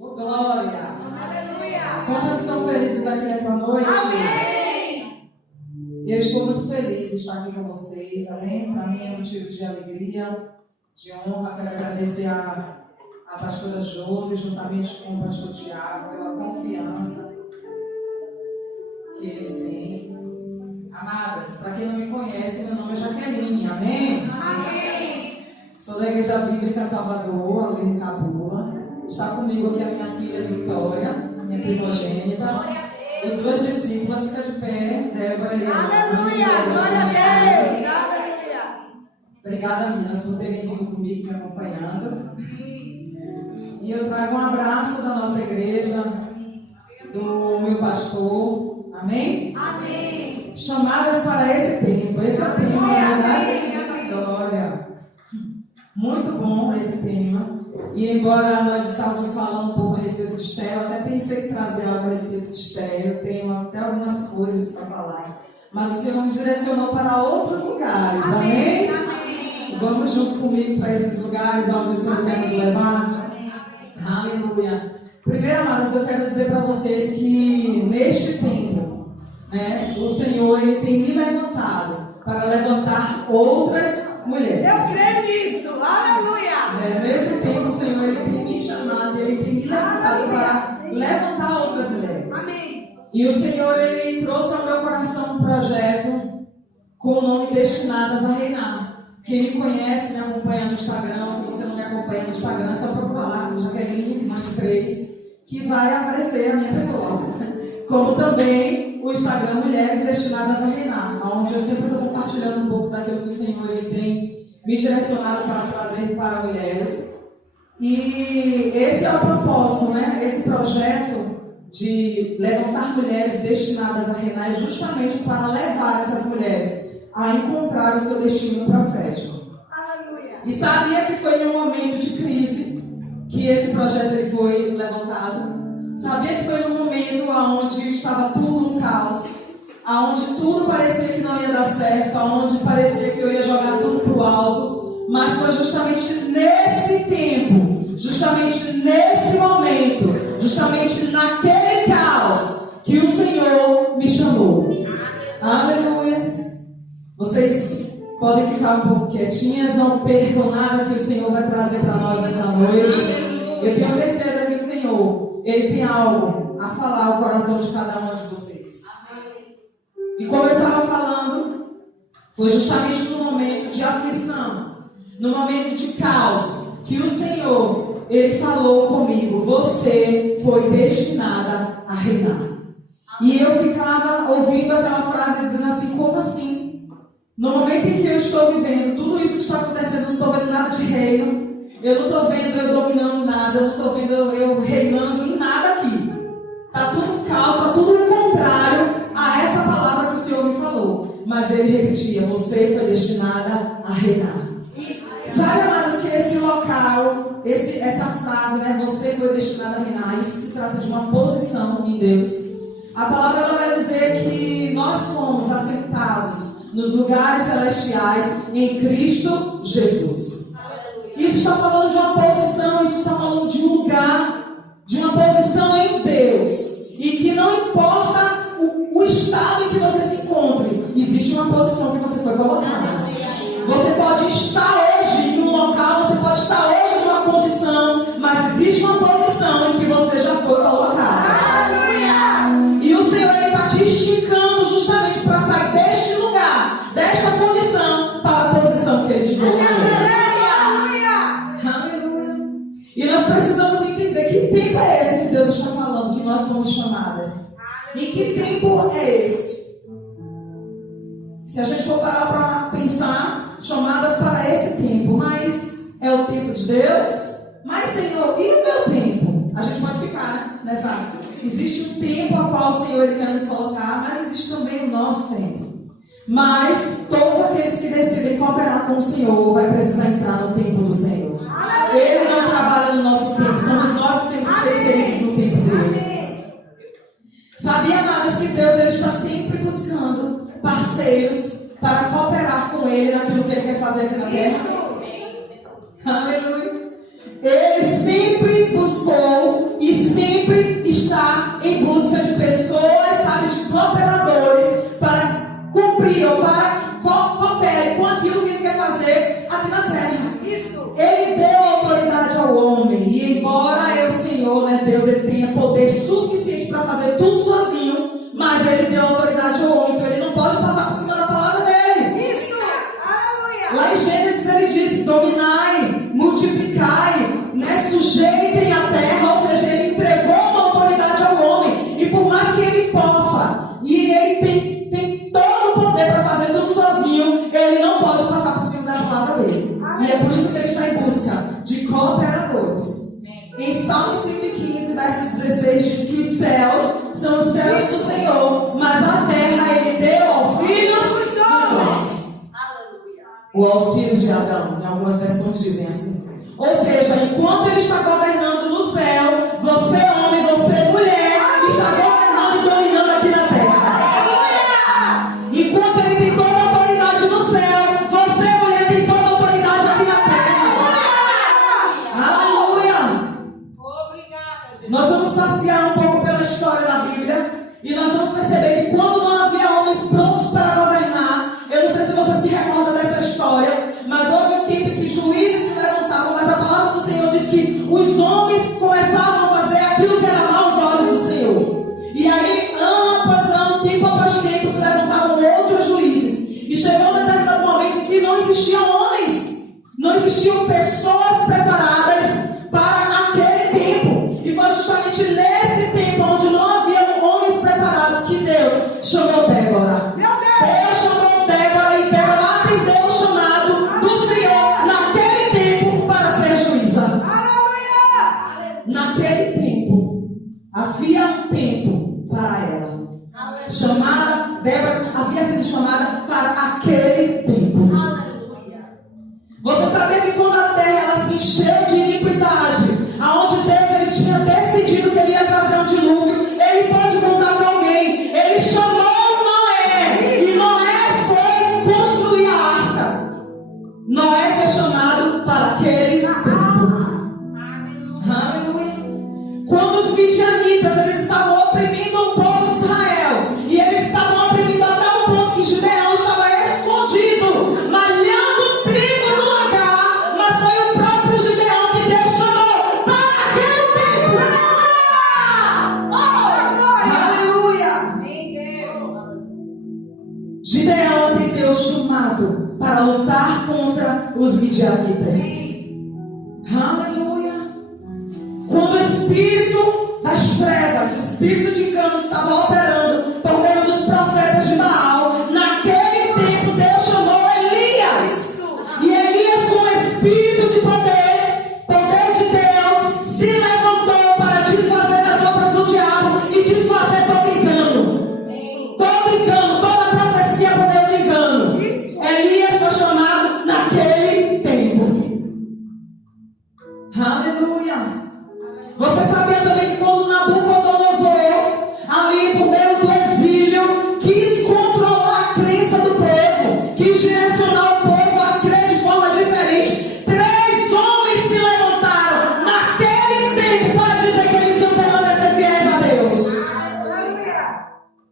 Oh, glória! Aleluia! Quantas estão felizes aqui nessa noite? Amém! Eu estou muito feliz de estar aqui com vocês, amém? Para mim é um motivo de alegria, de honra. Quero agradecer a pastora Josi, juntamente com o pastor Tiago, pela confiança que eles têm. Amadas, para quem não me conhece, meu nome é Jaqueline, amém? Amém! Sou da Igreja Bíblica Salvador, ali em Cabula. Está comigo aqui a minha filha Vitória, minha primogênita. E duas discípulas, fica de pé, Débora e Eliana. Aleluia! Glória a Deus! Aleluia! Obrigada, meninas, por terem vindo comigo, me acompanhando. E eu trago um abraço da nossa igreja, do meu pastor, amém? Amém! Chamadas para esse tempo. Esse é o tema, na verdade. Glória! Muito bom esse tema. E embora nós estávamos falando um pouco a respeito de Esther, eu até pensei em trazer algo a respeito de Esther. Eu tenho até algumas coisas para falar. Mas o Senhor me direcionou para outros lugares, amém? Amém! Vamos junto comigo para esses lugares onde o Senhor quer nos levar. Aleluia. Primeiro, amadas, eu quero dizer para vocês que neste tempo, né, o Senhor ele tem me levantado para levantar outras mulheres. Eu creio nisso! Aleluia! Nesse tempo, o Senhor ele tem me chamado, ele tem me levantado para levantar outras mulheres. Amém! E o Senhor ele trouxe ao meu coração um projeto com o nome Destinadas a Reinar. Quem me conhece, me acompanha no Instagram. Se você não me acompanha no Instagram, é só procurar lá, Jaqueline, mãe de Três, que vai aparecer a minha pessoa. Como também o Instagram Mulheres Destinadas a Reinar, onde eu sempre estou compartilhando um pouco daquilo que o Senhor ele tem me direcionado para trazer para mulheres. E esse é o propósito, né? Esse projeto de levantar mulheres destinadas a reinar é justamente para levar essas mulheres a encontrar o seu destino profético. Aleluia! E sabia que foi em um momento de crise que esse projeto ele foi levantado? Sabia que foi num momento onde estava tudo um caos, onde tudo parecia que não ia dar certo, onde parecia que eu ia jogar tudo para o alto, mas foi justamente nesse tempo, justamente nesse momento, justamente naquele caos que o Senhor me chamou. Aleluia! Vocês podem ficar um pouco quietinhas, não percam nada que o Senhor vai trazer para nós nessa noite. Eu tenho certeza que o Senhor, Ele tem algo a falar ao coração de cada uma de vocês. E como eu estava falando, foi justamente no momento de aflição, no momento de caos, que o Senhor, Ele falou comigo: você foi destinada a reinar. E eu ficava ouvindo aquela frase dizendo assim: como assim? No momento em que eu estou vivendo tudo isso que está acontecendo, eu não estou vendo nada de reino, eu não estou vendo eu dominando nada, eu não estou vendo eu reinando em nada aqui. Está tudo caos, está tudo contrário a essa palavra que o Senhor me falou. Mas ele repetia: você foi destinada a reinar. Sabe, amados, que esse local, essa frase, né, você foi destinada a reinar, isso se trata de uma posição em Deus. A palavra ela vai dizer que nós fomos assentados nos lugares celestiais em Cristo Jesus. Isso está falando de uma posição, isso está falando de um lugar, de uma posição em Deus. E que não importa o estado em que você se encontre, existe uma posição que você foi colocada. Você pode estar hoje em um local, você pode estar hoje em uma condição, mas existe uma posição em que você já foi colocada. E o Senhor está te esticando justamente para sair deste lugar, desta condição, para a posição que Ele te deu. Aleluia! E nós precisamos entender que tempo é esse que Deus está falando, que nós somos chamadas. E que tempo é esse? Se a gente for parar para pensar, chamadas para esse tempo, mas é o tempo de Deus? Mas, Senhor, e o meu tempo? A gente pode ficar, né, nessa. Existe um tempo a qual o Senhor ele quer nos colocar, mas existe também o nosso tempo. Mas todos aqueles que decidem cooperar com o Senhor vai precisar entrar no tempo do Senhor. Ele não trabalha no nosso tempo, somos nós que temos que ser inseridos no tempo dele. Sabia, amadas, que Deus ele está sempre buscando parceiros para cooperar com Ele naquilo que Ele quer fazer aqui na terra? Aleluia! Ele sempre buscou e sempre está em busca de pessoas, sabe, de cooperadores para cumprir ou para que coopere com aquilo que ele quer fazer aqui na terra. Isso. Ele deu autoridade ao homem e embora eu, Senhor, né, Deus, ele tenha poder suficiente para fazer tudo sozinho, mas ele deu autoridade ao homem, então ele não pode passar por cima da palavra dele. Isso. Aleluia. Lá em Gênesis ele disse: dominai, multiplicai, né, sujeitem a terra, ou seja, ele entregou uma autoridade ao homem, e por mais que ele possa, e ele tem todo o poder para fazer tudo sozinho, ele não pode passar por cima da palavra dele. E é por isso que ele está em busca de cooperadores. Em Salmo 115, verso 16, diz que os céus são os céus do Senhor, mas a terra ele deu aos filhos dos homens. Ou aos filhos de Adão, em algumas versões dizem assim. Ou seja, enquanto ele está governando no céu, você homem, você mulher, está governando e dominando aqui na terra. Enquanto ele tem toda a autoridade no céu, você mulher tem toda a autoridade aqui na terra. Aleluia! Nós vamos passear um pouco pela história da Bíblia e nós vamos perceber que quando não havia homens prontos para governar, eu não sei se você se recorda dessa história, mas houve um tempo que juízes se levantavam, mas a palavra do Senhor diz que os homens começavam a fazer aquilo que era mal aos olhos do Senhor. E aí, ano após ano, tempo após tempo, se levantavam outros juízes. E chegou um determinado momento em que não existiam homens, não existiam pessoas preparadas para aquele tempo. E foi justamente nesse tempo onde não havia homens preparados que Deus chamou Débora. Meu Deus. Deus chamou Débora e Débora atendeu o chamado do Senhor naquele tempo para ser juíza. Aleluia. Naquele tempo, havia um tempo para ela. Chamada, Débora havia sido chamada para aquele tempo. Você sabia que quando a terra ela se encheu de iniquidade, aonde Deus ele tinha decidido que ele ia trazer um dilúvio, ele pode contar para alguém. Ele chamou Noé e Noé foi construir a arca. Noé foi chamado para aquele tempo. Aleluia. Quando os midianitas eles estavam oprimindo o povo de Israel, e eles estavam oprimindo até o ponto que Gideão estava escondido, malhando trigo no lagar, mas foi o próprio Gideão que Deus chamou para aquele tempo. Aleluia. Gideão atendeu o chamado para lutar contra os midianitas. Aleluia. Quando o espírito das trevas, o espírito de engano estava operando por meio dos profetas de Baal, naquele tempo Deus chamou Elias. E Elias, com o espírito de poder de Deus, se levantou para desfazer as obras do diabo e desfazer todo engano. Todo engano, toda profecia por meio do engano. Elias foi chamado naquele tempo. Aleluia. Você sabia também que quando Nabucodonosor, ali por meio do exílio, quis controlar a crença do povo, quis direcionar o povo a crer de forma diferente, 3 homens se levantaram naquele tempo para dizer que eles iam permanecer fiéis a Deus.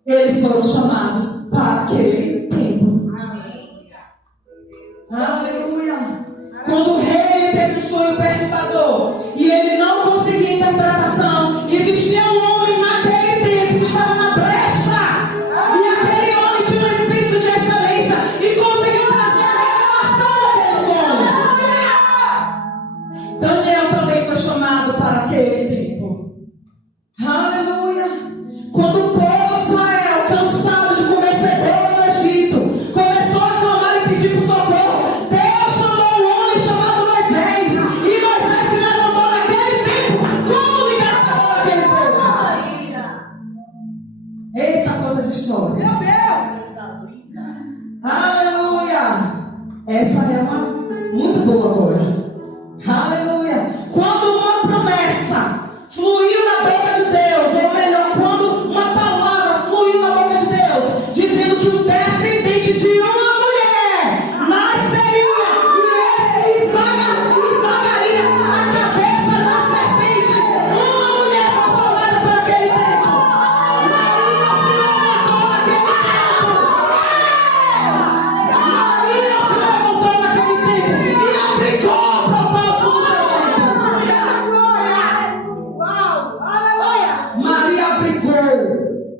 Eles foram chamados para aquele tempo. Aleluia. Quando o rei teve um sonho perturbador e ele não conseguia interpretação, existia um homem naquele tempo que estava na brecha, e aquele homem tinha um espírito de excelência e conseguiu trazer a revelação daquele sonho. Daniel também foi chamado para aquele tempo. Aleluia. Quando o povo de Israel, cansado de comer cebola no Egito, começou a clamar e pedir por socorro, Deus chamou um homem chamado Moisés, e Moisés se levantou naquele tempo como libertador daquele povo. Eita, quantas histórias. Meu Deus. Aleluia. Essa é uma muito boa agora. Aleluia. Quando uma promessa fluiu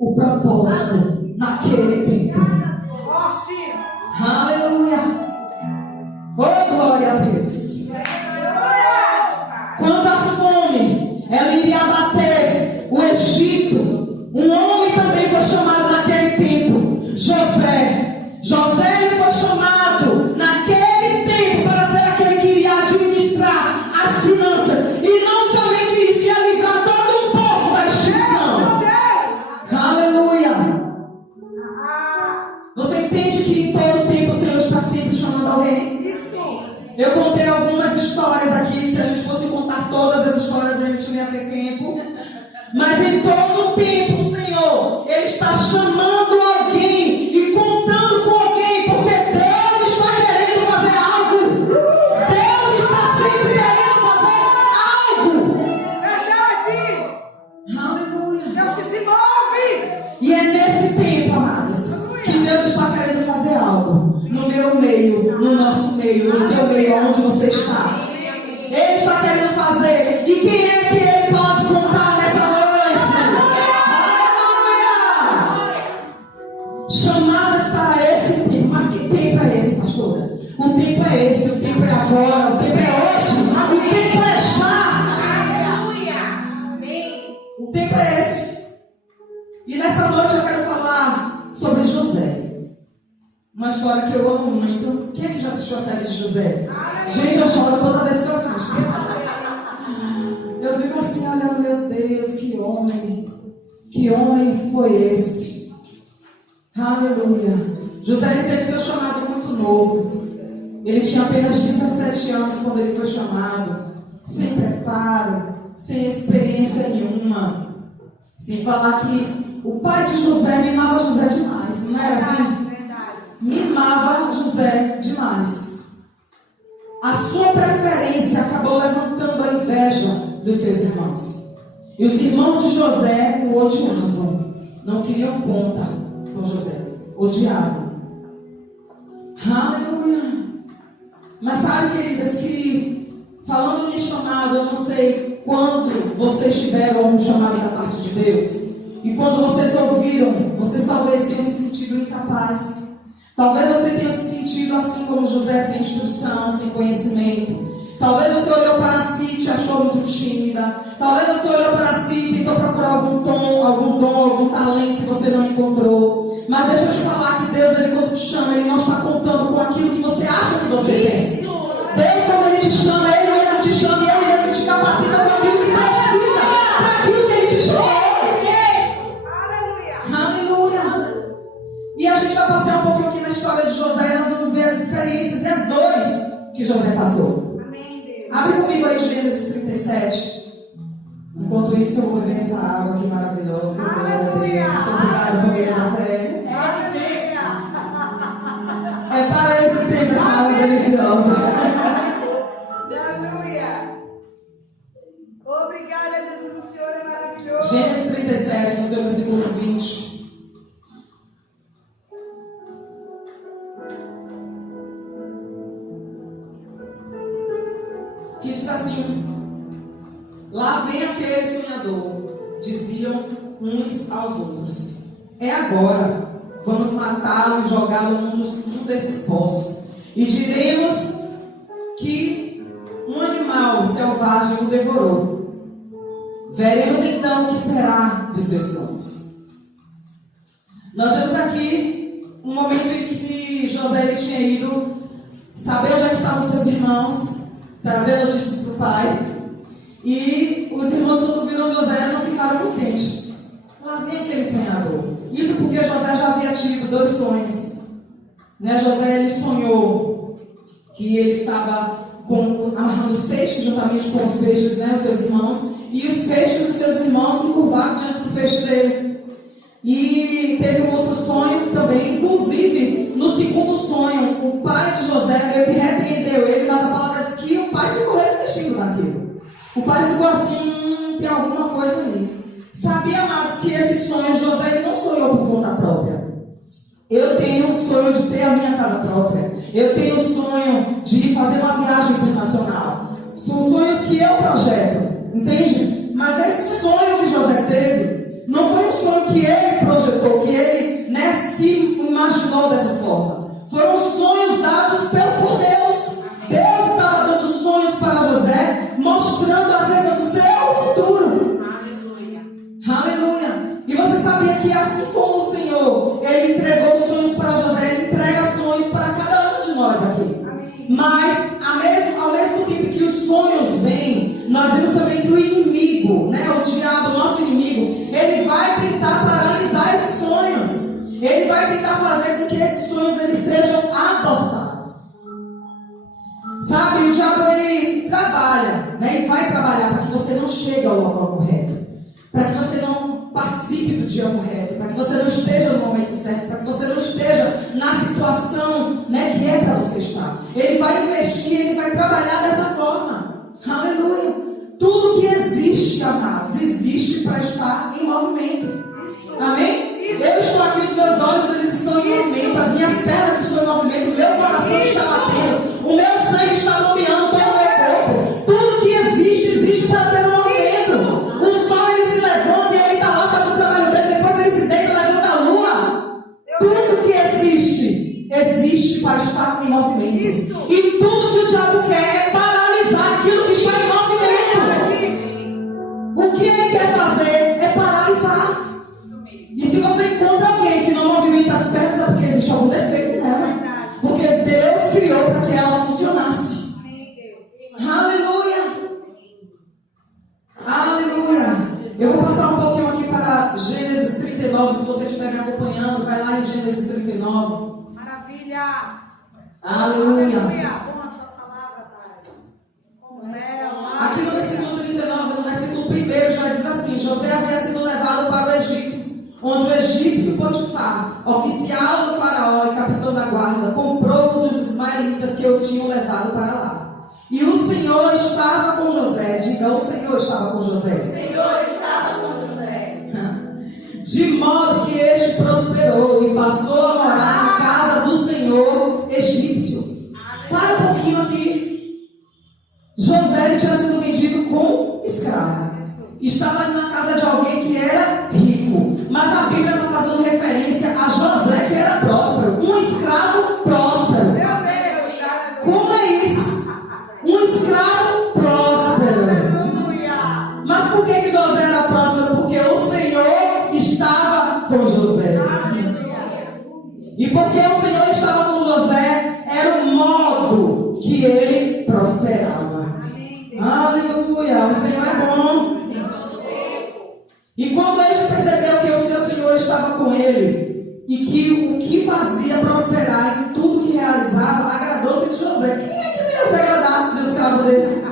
o propósito naquele tempo. Forte. Aleluia. Oh, glória a Deus. Quando a fome ela iria abater o Egito, um homem também foi chamado naquele tempo, José. José ele foi chamado naquele tempo para ser aquele que iria administrar as finanças. E não somente isso, ia livrar todo um povo da extinção. Aleluia. Você entende que em todo tempo o Senhor está sempre chamando alguém? Isso. Eu contei algumas histórias aqui. Se a gente fosse contar todas as histórias, a gente não ia ter tempo. Mas em todo tempo o Senhor, Ele está chamando alguém e contando com alguém, porque Deus está querendo fazer algo. Deus está sempre querendo fazer algo. Verdade. Aleluia. Deus que se move. E é nesse tempo, amados, que Deus está querendo fazer algo. No meu meio, no nosso meio, no seu meio, onde você está. Ele está querendo fazer. E quem é que Ele pode contar nessa noite? Aleluia! Chamadas para esse tempo. Mas que tempo é esse, pastora? O tempo é esse, o tempo é agora, o tempo é hoje, o tempo é já. Aleluia. Amém. O tempo é esse. E nessa noite eu quero falar sobre José. Uma história que eu amo muito. Quem é que já assistiu a série de José? Gente, eu choro toda vez que eu assisto. Eu fico assim olhando, meu Deus, que homem foi esse? Aleluia. José ele teve seu chamado muito novo. Ele tinha apenas 17 anos quando ele foi chamado. Sem preparo, sem experiência nenhuma. Sem falar que o pai de José mimava José demais. Não era assim? Mimava José demais. A sua preferência acabou levantando a inveja dos seus irmãos. E os irmãos de José o odiavam. Não queriam conta com José. Odiavam. Aleluia. Mas sabe, queridas, que falando de chamado, eu não sei quando vocês tiveram um chamado da parte de Deus. E quando vocês ouviram, vocês talvez tenham se sentido incapazes. Talvez você tenha se sentido assim como José, sem instrução, sem conhecimento. Talvez você olhou para si e te achou muito tímida. Talvez você olhou para si e tentou procurar algum dom, algum talento que você não encontrou. Mas deixa eu te falar que Deus, Ele quando te chama, Ele não está contando com aquilo que você acha que você tem. Deus, quando Ele te chama, Ele mesmo te chama e Ele mesmo te capacita com aquilo que precisa, para aquilo que Ele te chamou. Aleluia. E a gente vai passar um pouquinho aqui na história de José. Nós vamos ver as experiências e as dores que José passou. Amém, Deus. Abre comigo aí Gênesis 37. Enquanto isso eu vou beber essa água aqui maravilhosa. Aleluia. Obrigada, família da fé. É para esse tempo essa água deliciosa. Aleluia. Obrigada, Jesus. O Senhor é maravilhoso. Gênesis 37, no seu versículo 20. Que diz assim: lá vem aquele sonhador, diziam uns aos outros. É agora, vamos matá-lo e jogá-lo num desses poços. E diremos que um animal selvagem o devorou. Veremos então o que será dos seus sonhos. Nós vemos aqui um momento em que José ele tinha ido saber onde é que estavam seus irmãos, trazer notícias para o pai. E os irmãos, quando viram José, não ficaram contentes. Lá vem aquele sonhador. Isso porque José já havia tido 2 sonhos. José ele sonhou que ele estava amarrando os feixes juntamente com os feixes, os seus irmãos. E os feixes dos seus irmãos se curvaram diante do feixe dele. E teve um outro sonho também. Inclusive, no segundo sonho, o pai de José meio que repreendeu ele, mas a palavra diz que o pai ficou refletindo naquilo. O pai ficou assim, tem alguma coisa ali. Sabia, amados, que esse sonho de José ele não sonhou por conta própria. Eu tenho um sonho de ter a minha casa própria. Eu tenho um sonho de fazer uma viagem internacional. São sonhos que eu projeto, entende? Mas esse sonho que José teve não foi um sonho que ele projetou. que assim como o Senhor, Ele entregou sonhos para José, Ele entrega sonhos para cada um de nós aqui. Mas, ao mesmo tempo que os sonhos vêm, nós vemos também que o inimigo, né, o diabo, nosso inimigo, ele vai tentar paralisar esses sonhos. Ele vai tentar fazer com que esses sonhos eles sejam abortados. Sabe, o diabo ele trabalha, né, ele vai trabalhar para que você não chegue ao local correto, para que você não participe do dia correto, para que você não esteja no momento certo, para que você não esteja na situação, né, que é para você estar. Ele vai investir, ele vai trabalhar dessa forma. Aleluia. Tudo que existe, amados, existe para estar em movimento. Amém? Eu estou aqui, os meus olhos eles estão em movimento, as minhas pernas estão em movimento, o meu coração está batendo, o meu sangue está bombeando todo o meu corpo. Tudo que existe para ter um movimento. O sol ele se levanta e ele está lá, faz o trabalho dele, depois ele se deita, levanta a lua. Tudo que existe para estar em movimento. E tudo que o diabo quer é paralisar aquilo que está em movimento. O que ele quer fazer é paralisar. E se você encontra alguém que não movimenta as pernas, é porque existe algum defeito nela. Porque Deus criou para que ela funcionasse. Aleluia. Aleluia. Eu vou passar um pouquinho aqui para Gênesis 39. Se você estiver me acompanhando, vai lá em Gênesis 39. Maravilha. Aleluia. Bom a sua palavra, Pai. Com mel. Aqui no versículo 39, no versículo 1, já diz assim: José havia sido levado para o Egito, onde o egípcio Potifar, oficial do faraó e capitão da guarda, comprou um dos ismaelitas que o tinham levado para lá. E o Senhor estava com José. Diga, o Senhor estava com José. O Senhor estava com José. De modo que este prosperou e passou a morar na casa do Senhor egípcio. Para um pouquinho aqui. José tinha sido vendido como escravo. Estava na casa de alguém que era rico. Mas a Bíblia está fazendo referência a José, que era próspero. Um escravo próspero. Meu Deus. Como é isso? Um escravo próspero. Aleluia. Mas por que José era próspero? Porque o Senhor estava com José. E porque o Senhor estava com José, era o modo que ele prosperava. Aleluia. O Senhor é bom. E quando este percebeu que o seu Senhor estava com ele e que o que fazia prosperar em tudo que realizava, agradou-se de José. Quem é que não ia se agradar de um escravo desse?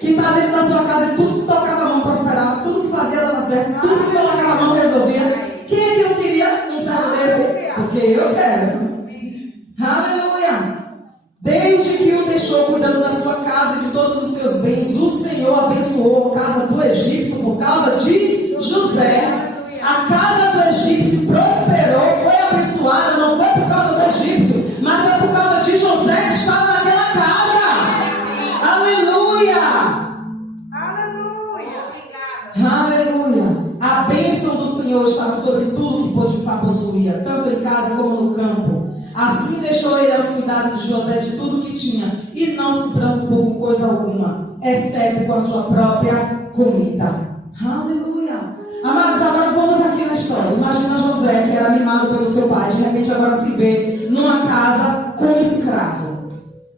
Que está dentro da sua casa e tudo que tocava a mão prosperava, tudo que fazia dava certo, tudo que colocava a mão resolvia. Quem é que não queria um servo desse? Porque eu quero. Aleluia. Desde que o deixou cuidando da sua casa e de todos os seus bens, o Senhor abençoou a casa do egípcio por causa de José. A casa do egípcio prosperou, foi abençoada, não foi por causa do egípcio, mas foi por causa de José que estava naquela casa. Aleluia. Aleluia. A bênção do Senhor estava sobre tudo que Potifar possuía, tanto em casa como no campo. Assim deixou ele aos cuidados de José de tudo que tinha, e não se preocupou com coisa alguma, exceto com a sua própria comida. Aleluia. Amados, agora vamos aqui na história. Imagina José, que era mimado pelo seu pai, de repente agora se vê numa casa com escravo,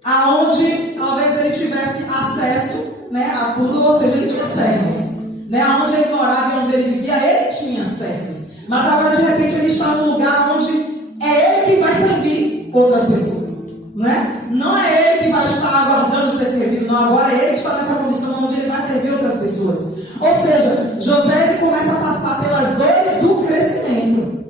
aonde talvez ele tivesse acesso, né, a tudo, ou seja, ele tinha servos, né, aonde ele morava e onde ele vivia, ele tinha servos. Mas agora de repente ele está num lugar onde é ele que vai servir outras pessoas, né? Não é ele que vai estar aguardando ser servido, não. Agora é ele que está nessa condição onde ele vai servir outras pessoas. Ou seja, José ele começa a passar pelas dores do crescimento.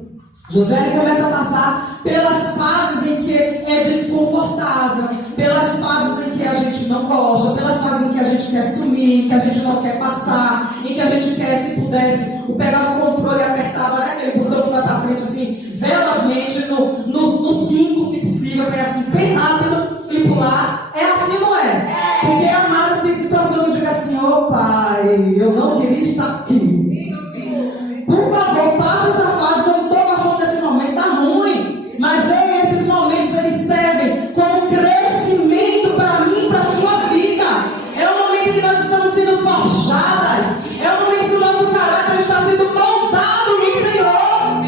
José ele começa a passar pelas fases em que é desconfortável, pelas fases em que a gente não gosta, pelas fases em que a gente quer sumir, que a gente não quer passar, em que a gente quer, se pudesse, pegar o controle e apertava, né, aquele botão que vai para frente assim, velozmente, no 5, se possível, que é assim, bem rápido e pular. É assim, não é? Porque amada, assim, situação que eu digo assim, ô pai, eu não queria estar aqui. Por favor, passa essa fase, que eu não estou gostando desse momento, tá ruim. Mas esses momentos, eles servem como crescimento para mim e para a sua vida. É o momento que nós estamos sendo forjadas. É o momento que o nosso caráter está sendo moldado no Senhor.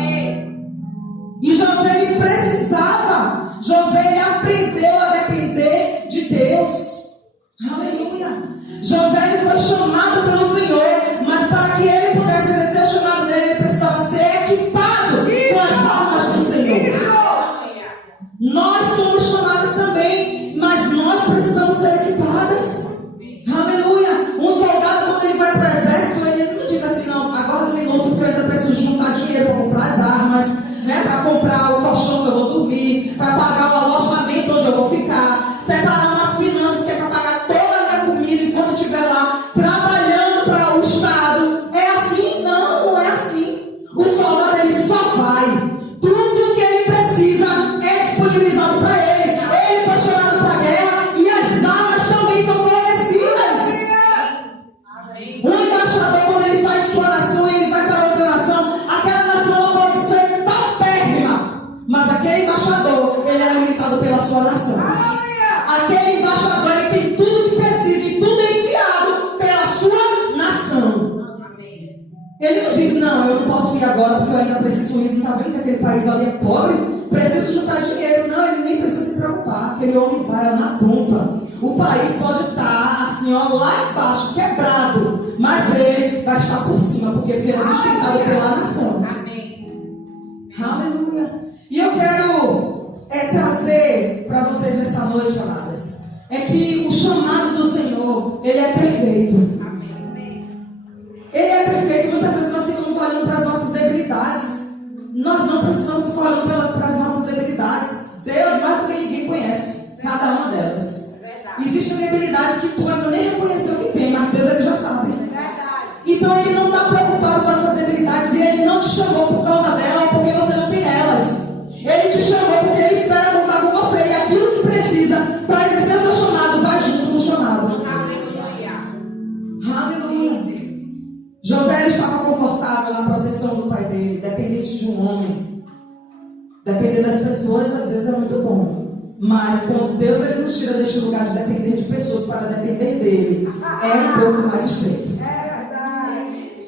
Um embaixador, quando ele sai de sua nação e ele vai para outra nação, aquela nação ela pode ser paupérrima, mas aquele embaixador, ele é limitado pela sua nação. Aquele embaixador, ele tem tudo que precisa e tudo é enviado pela sua nação. Ele não diz, não, eu não posso ir agora porque eu ainda preciso ir. Não está vendo que aquele país ali é pobre? Preciso juntar dinheiro. Não, ele nem precisa se preocupar. Aquele homem vai na pompa. O país pode estar assim, ó, lá embaixo, quebrado, mas ele vai estar por cima, porque ele é sustentado pela nação. Aleluia. E eu quero trazer para vocês nessa noite, amadas, é que o chamado do Senhor, ele é perfeito. Ele é perfeito. Muitas vezes nós ficamos olhando para as nossas debilidades. Nós não precisamos ficar olhando para as nossas debilidades. Deus, mais do que ninguém, conhece cada uma delas. Existem debilidades que tu ainda nem reconheceu que tem, mas Deus ele já sabe. Então ele não está preocupado com as suas debilidades e ele não te chamou por causa dela ou porque você não tem elas. Ele te chamou porque ele espera contar com você e aquilo que precisa para exercer o seu chamado vai junto com o chamado. Aleluia. José estava confortável na proteção do pai dele, dependente de um homem. Depender das pessoas às vezes é muito bom. Mas quando Deus ele nos tira deste lugar de depender de pessoas para depender dele, é um pouco mais estreito.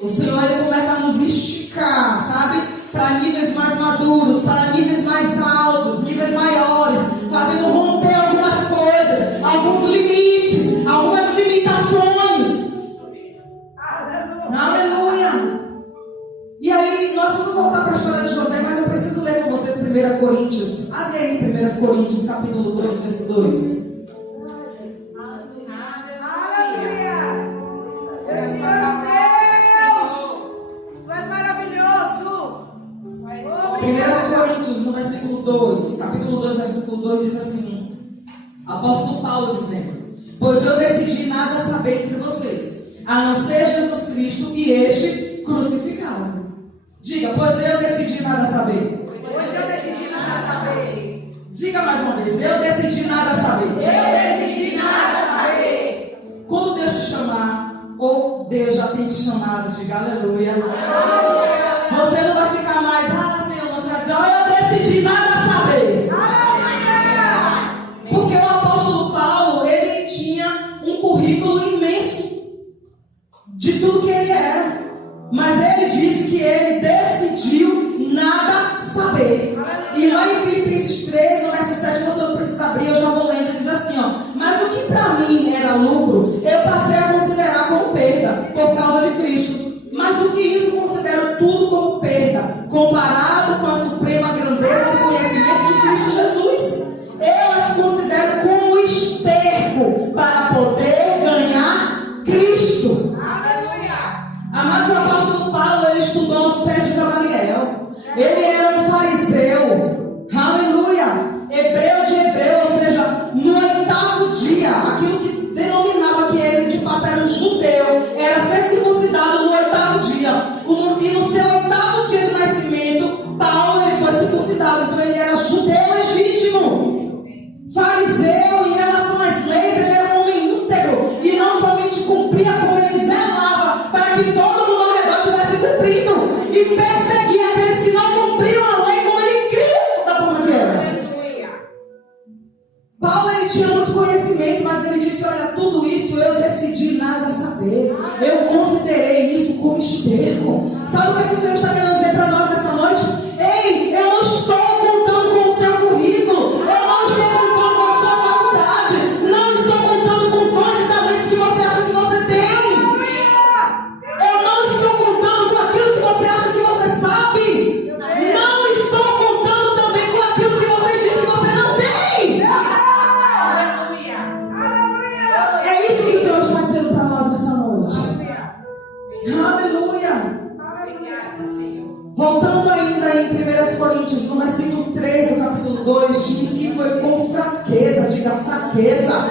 O Senhor ele começa a nos esticar, sabe? Para níveis mais maduros, para níveis mais altos, níveis maiores, fazendo romper algumas coisas, alguns limites, algumas limitações. Aleluia! E aí, nós vamos voltar para a história de José, mas eu preciso ler com vocês 1 Coríntios. Abre aí 1 Coríntios, capítulo 2, verso 2. Capítulo 2, versículo 2 diz assim: apóstolo Paulo dizendo: pois eu decidi nada saber entre vocês, a não ser Jesus Cristo e este crucificado. Diga, pois eu decidi nada saber. Pois eu decidi nada saber. Diga mais uma vez: eu decidi nada saber. Eu decidi nada saber. Quando Deus te chamar, ou Deus já tem te chamado, diga aleluia. Você não vai ficar mais, Senhor, você vai dizer, eu decidi nada saber. Porque o apóstolo Paulo, ele tinha um currículo imenso de tudo que ele era. Mas ele disse que ele decidiu nada saber. E lá em Filipenses 3, no verso 7, você não precisa abrir, eu já vou lendo, diz assim, mas o que para mim era lucro, eu passei a considerar como perda, por causa de Cristo. Mais do que isso, considero tudo como perda, comparado com a suprema grandeza do conhecimento de Cristo Jesus. Eu as considero como esterco para poder ganhar Cristo. Amados, o apóstolo Paulo, ele estudou aos pés de Gamaliel. Ele era um fariseu. Aleluia. Hebreu de hebreu, ou seja, no 8º dia, aquilo que denominava que ele de fato era um judeu, era ser circuncidado no 8º dia. E no seu 8º dia de nascimento, Paulo ele foi circuncidado. Então ele era judeu legítimo. Fariseu, em relação às leis, ele era um homem íntegro. E não somente cumpria, como ele zelava para que todo mundo ao redor tivesse cumprido. E perseguia aqueles que não cumpriam a lei como ele cria da forma que era. Paulo ele tinha muito conhecimento, mas ele disse, olha, tudo isso eu decidi nada saber. Eu considerei isso como esterco. Sabe o que o Senhor está querendo dizer para nós nessa noite? Ei, eu não estou contando com o seu currículo. Eu não estou contando com a sua faculdade. Não estou contando com dons e talentos que você acha que você tem. Eu não estou contando com aquilo que você acha que você sabe. Não estou contando também com aquilo que você diz que você não tem. É isso que o Senhor está dizendo para nós nessa noite. Aleluia. Voltando ainda em 1 Coríntios, no versículo 3 do capítulo 2, diz que foi com fraqueza, diga fraqueza,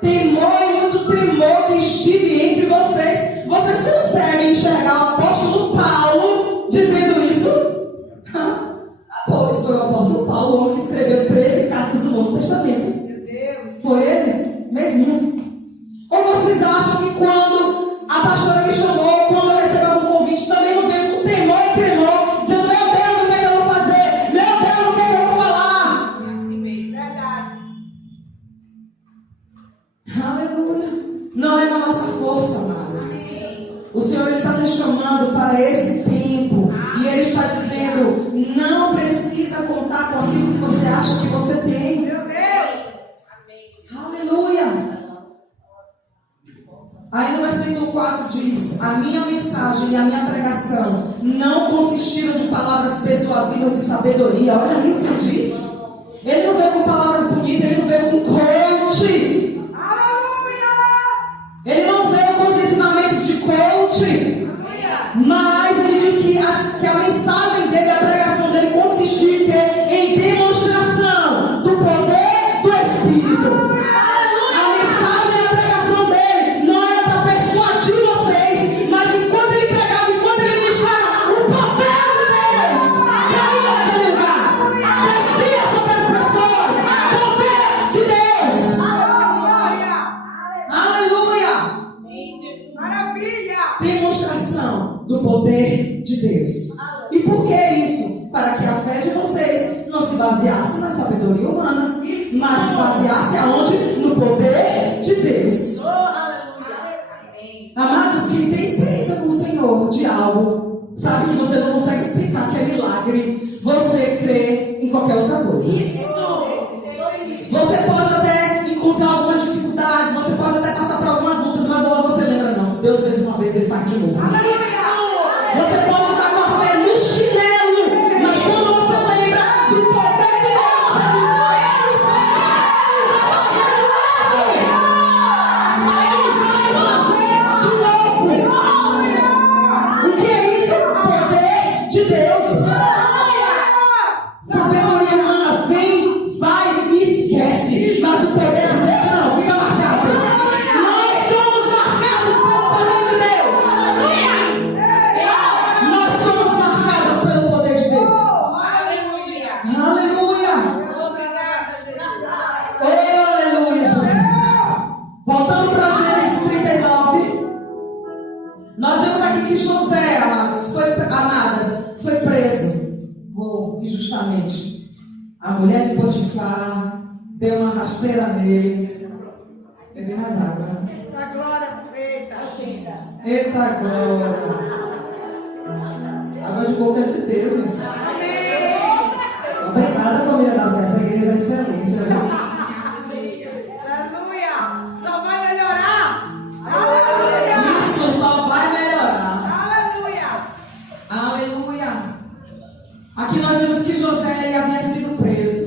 temor e muito tremor que estive entre vocês. Vocês conseguem enxergar o apóstolo Paulo dizendo isso? Pois foi o apóstolo Paulo, o homem que escreveu 13 cartas do Novo Testamento. Foi ele mesmo. Ou vocês acham que quando A pastora me chamou, quando eu recebi algum convite, também não veio com temor e tremor, dizendo: meu Deus, o que é que eu vou fazer? Meu Deus, o que é que eu vou falar? Verdade. Aleluia. Não é na nossa força, amados. O Senhor está nos chamando para esse tempo. E Ele está dizendo: não precisa contar com aquilo que você acha que você tem. Meu Deus. Aleluia. Aí no versículo 4 diz: a minha mensagem e a minha pregação não consistiram de palavras persuasivas de sabedoria. Olha aí o que ele diz. Ele não veio com palavras bonitas, ele não veio com coach. Aleluia. Ele não veio com os ensinamentos de coach. Mas ele diz que a mensagem dele, a pregação dele consistia em demonstração do poder do Espírito. A mensagem e a pregação dele não era para persuadir vocês, mas enquanto ele pregava, enquanto ele ministrava, o poder de Deus caía naquele lugar. Descia sobre as pessoas. Poder de Deus. Aleluia. Maravilha. Demonstração do poder de Deus. E por que isso? Para que a fé de vocês não se baseasse na sabedoria humana, mas se baseasse aonde? No poder de Deus. Amados, quem tem experiência com o Senhor de algo, sabe que você não consegue explicar que é milagre, você crê em qualquer outra coisa. Você pode até encontrar algumas dificuldades, você pode até passar por algumas lutas, mas logo você lembra: não, se Deus fez uma vez, Ele faz de novo. Você pode estar com a fé no chinelo, mas quando você lembra do poder de Deus, você diz: Ele vai fazer de novo. O que é isso? Poder de Deus. Sabedoria humana vem, vai e esquece, mas o poder de Deus não, fica marcado. Nós somos marcados pelo poder de Deus. Nós somos marcados pelo poder de Deus. Aleluia. Oh, aleluia, Jesus. Voltando para Gênesis 39, nós vemos aqui que José, amadas, foi preso injustamente. A mulher de Potifar deu uma rasteira nele. Bebi mais água, né? A glória feita. Eita glória. Água de boca é de Deus, gente. Obrigada, família da festa, igreja de excelência. Aleluia. Só vai melhorar. Aleluia. Isso só vai melhorar. Aleluia. Aleluia. Aqui nós vemos que José ele havia sido preso.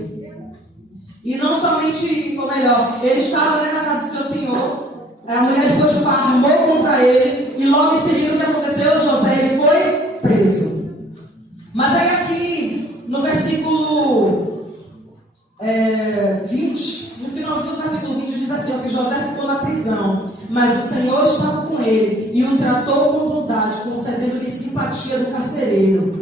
E não somente, ou melhor, ele estava na casa do seu senhor. A mulher de Potifar armou contra ele. E logo em seguida o que aconteceu? José ele foi preso. Mas aí aqui, no versículo 20, no finalzinho do versículo 20 diz assim: que José ficou na prisão, mas o Senhor estava com ele e o tratou com bondade, concedendo-lhe simpatia do carcereiro.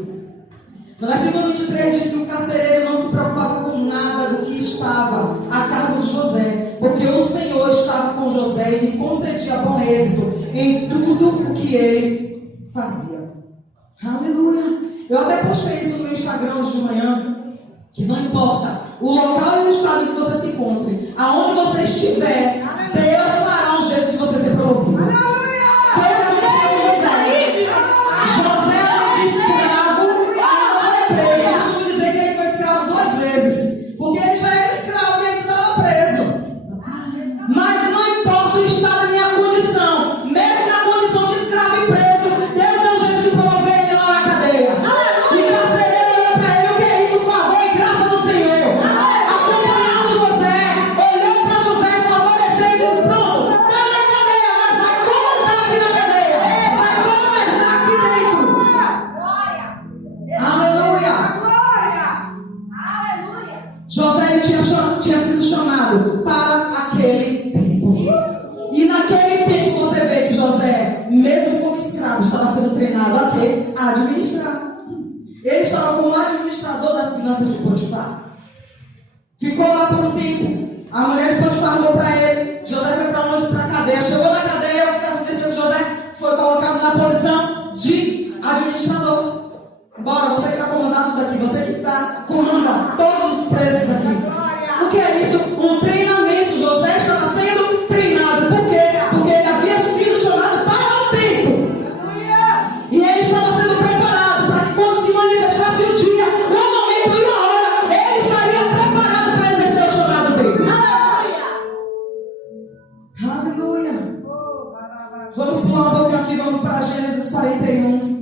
No versículo 23 diz que o carcereiro não se preocupava com nada do que estava a cargo de José, porque o Senhor estava com José e lhe concedia bom êxito em tudo o que ele fazia. Aleluia. Eu até postei isso no meu Instagram hoje de manhã, que não importa o local e o estado em que você se encontre, aonde você estiver, Deus fará um jeito de você ser promovido. Como aconteceu com José? José foi de escravo, não foi preso. Eu costumo dizer que ele foi escravo 2 vezes, porque ele já era escravo e ele estava preso. Mas não importa o estado nem a condição, mesmo na condição de escravo e preso, Deus deu um jeito de promover ele lá na cadeia. O carcereiro olhou para ele: o que é isso? Favor e graça do Senhor. Acompanhando José, olhou para José e falou: desceu e disse: pronto, está na cadeia, mas vai comandar aqui na cadeia, vai governar aqui dentro. Aleluia. José ele tinha sido chamado para aquele tempo. E naquele tempo você vê que José, mesmo como escravo, estava sendo treinado a quê? A administrar. Ele estava como administrador das finanças de Potifar. Ficou lá por um tempo. A mulher de Potifar falou para ele. José foi para onde? Para a cadeia. Chegou na cadeia, o que aconteceu com José? Foi aqui, vamos para Gênesis 41.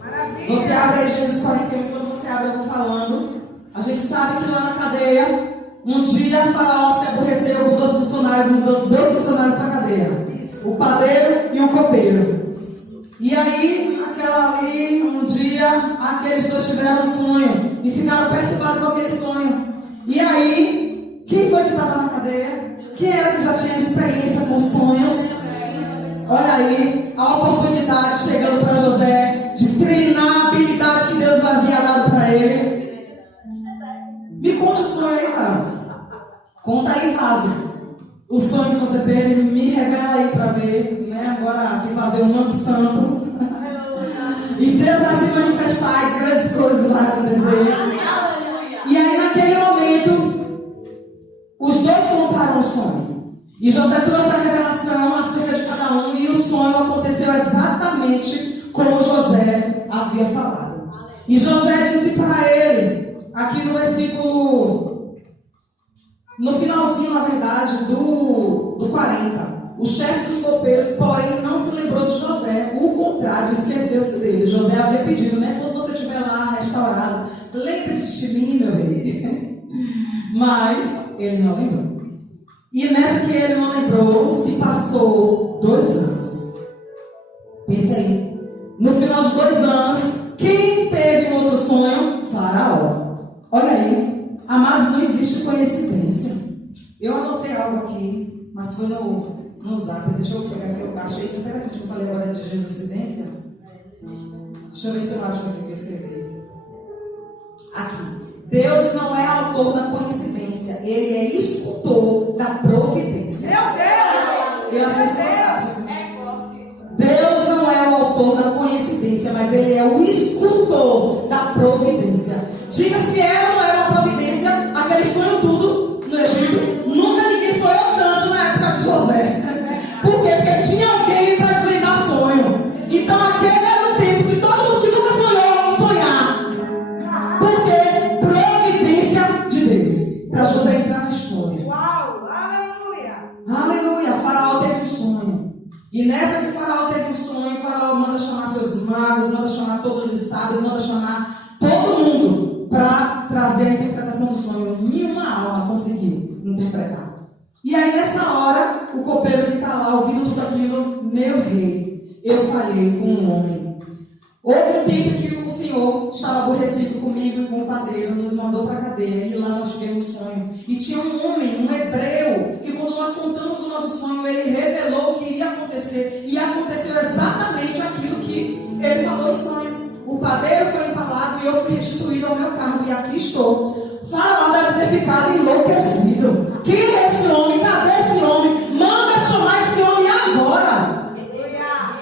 Maravilha. Você abre aí Gênesis 41, quando você abre eu vou falando. A gente sabe que lá na cadeia, um dia Faraó se aborreceu com dois funcionários, mandou 2 funcionários para a cadeia. O padeiro e o copeiro. E aí, aquela ali, um dia, aqueles 2 tiveram um sonho e ficaram perturbados com aquele sonho. E aí, quem foi que estava na cadeia? Quem era que já tinha experiência com sonhos? Olha aí, a oportunidade chegando para José de treinar a habilidade que Deus havia dado para ele. Me conte o sonho aí, cara. Conta aí, vaso. O sonho que você teve, me revela aí para ver, né? Agora aqui fazer um manto santo. E Deus vai se manifestar e grandes coisas vão acontecer. E aí naquele momento, os 2 contaram o sonho. E José trouxe a revelação acerca de cada um. E o sonho aconteceu exatamente como José havia falado. E José disse para ele, aqui no versículo... No finalzinho, na verdade, do 40, o chefe dos copeiros, porém, não se lembrou de José. O contrário, esqueceu-se dele. José havia pedido, né? Quando você estiver lá restaurado, lembre-se de mim, meu rei. Mas ele não lembrou. E nessa que ele não lembrou, se passou 2 anos. Pense aí. No final de 2 anos, quem teve um outro sonho? Faraó. Olha aí. Amados, não existe coincidência. Eu anotei algo aqui, mas foi no zap. Deixa eu pegar aqui. Eu achei isso interessante. Eu falei agora de coincidência. Deixa eu ver se eu acho aqui que eu escrevi. Aqui. Deus não é autor da coincidência. Ele é escultor da providência. Meu Deus! Eu achei isso fantástico. Deus não é o autor da coincidência, mas Ele é o escultor da providência. Diga se era ou não era uma providência, aquele sonho tudo no Egito. Nunca ninguém sonhou tanto na época de José. Por quê? Porque tinha alguém para desvendar sonho. Então aquele era o tempo de todo mundo que nunca sonhou sonhar. Porque providência de Deus. Para José entrar na história. Uau! Aleluia! Aleluia! Faraó teve um sonho. E nessa que Faraó teve um sonho, Faraó manda chamar seus magos, manda chamar todos os sábios, manda chamar todo mundo para trazer a interpretação do sonho. Nenhuma alma conseguiu interpretar. E aí nessa hora, o copeiro que está lá ouvindo tudo aquilo, meu rei, eu falei com um homem. Houve um tempo que o Senhor estava aborrecido comigo e com o padeiro, nos mandou para a cadeia, e lá nós tivemos um sonho. E tinha um homem, um hebreu, que quando nós contamos o nosso sonho, ele revelou o que iria acontecer. E aconteceu exatamente aquilo que ele falou em sonho. O padeiro foi empalado e eu fui restituído ao meu cargo. E aqui estou. Faraó deve ter ficado enlouquecido. Quem é esse homem? Cadê esse homem? Manda chamar esse homem agora.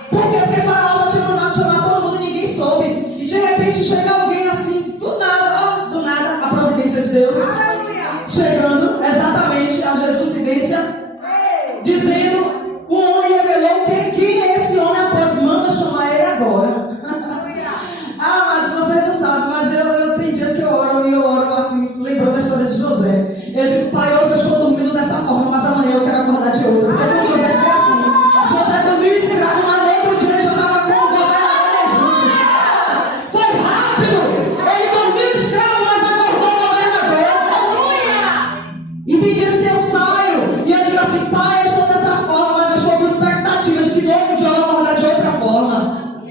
Por quê? Porque Faraó já tinha mandado chamar todo mundo e ninguém soube. E de repente chega alguém assim, do nada, a providência de Deus. Chegando exatamente a Jesucidência, dizendo, o homem revelou quem é esse homem após, manda chamar ele agora. Mas você não sabe, mas eu tenho dias que eu oro assim, lembrando da história de José. Eu digo, pai, hoje eu estou dormindo dessa forma, mas amanhã eu quero acordar de outra. Porque com José foi assim. José dormiu escravo, mas no outro dia ele já estava com o governador do Egito. Foi rápido! Ele dormiu escravo, mas acordou o governador. E tem dias que eu saio e eu digo assim, pai, eu estou dessa forma, mas eu estou com expectativa de que no outro dia eu vou acordar de outra forma.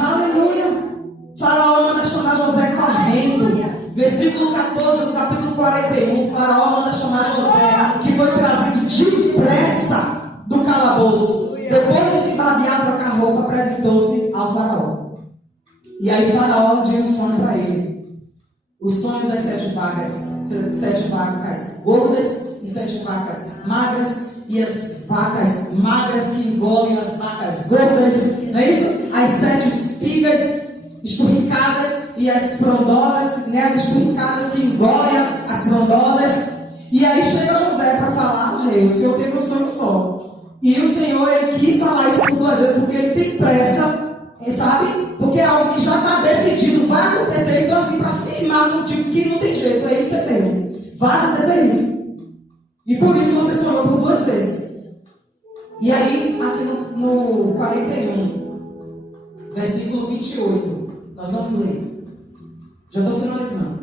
Aleluia! Faraó manda chamar José correndo. Versículo 14 do capítulo 41. Faraó manda chamar José, que foi trazido depressa do calabouço. Depois de se barbear, trocar roupa, apresentou-se ao Faraó. E aí Faraó diz um sonho para ele. Os sonhos das 7 vacas gordas e 7 vacas magras, e as vacas magras que engolem as vacas gordas, não é isso? As 7 espigas esturricadas e as frondosas, né? As esturricadas que engolem as frondosas. E aí chega José para falar, rei, o Senhor teve um sonho só. E o Senhor, ele quis falar isso por 2 vezes, porque ele tem pressa, sabe? Porque é algo que já está decidido, vai acontecer. Então assim, para afirmar contigo que não tem jeito, é isso mesmo. Vai acontecer isso. E por isso você sonhou por 2 vezes. E aí, aqui no 41, versículo 28, nós vamos ler. Já estou finalizando.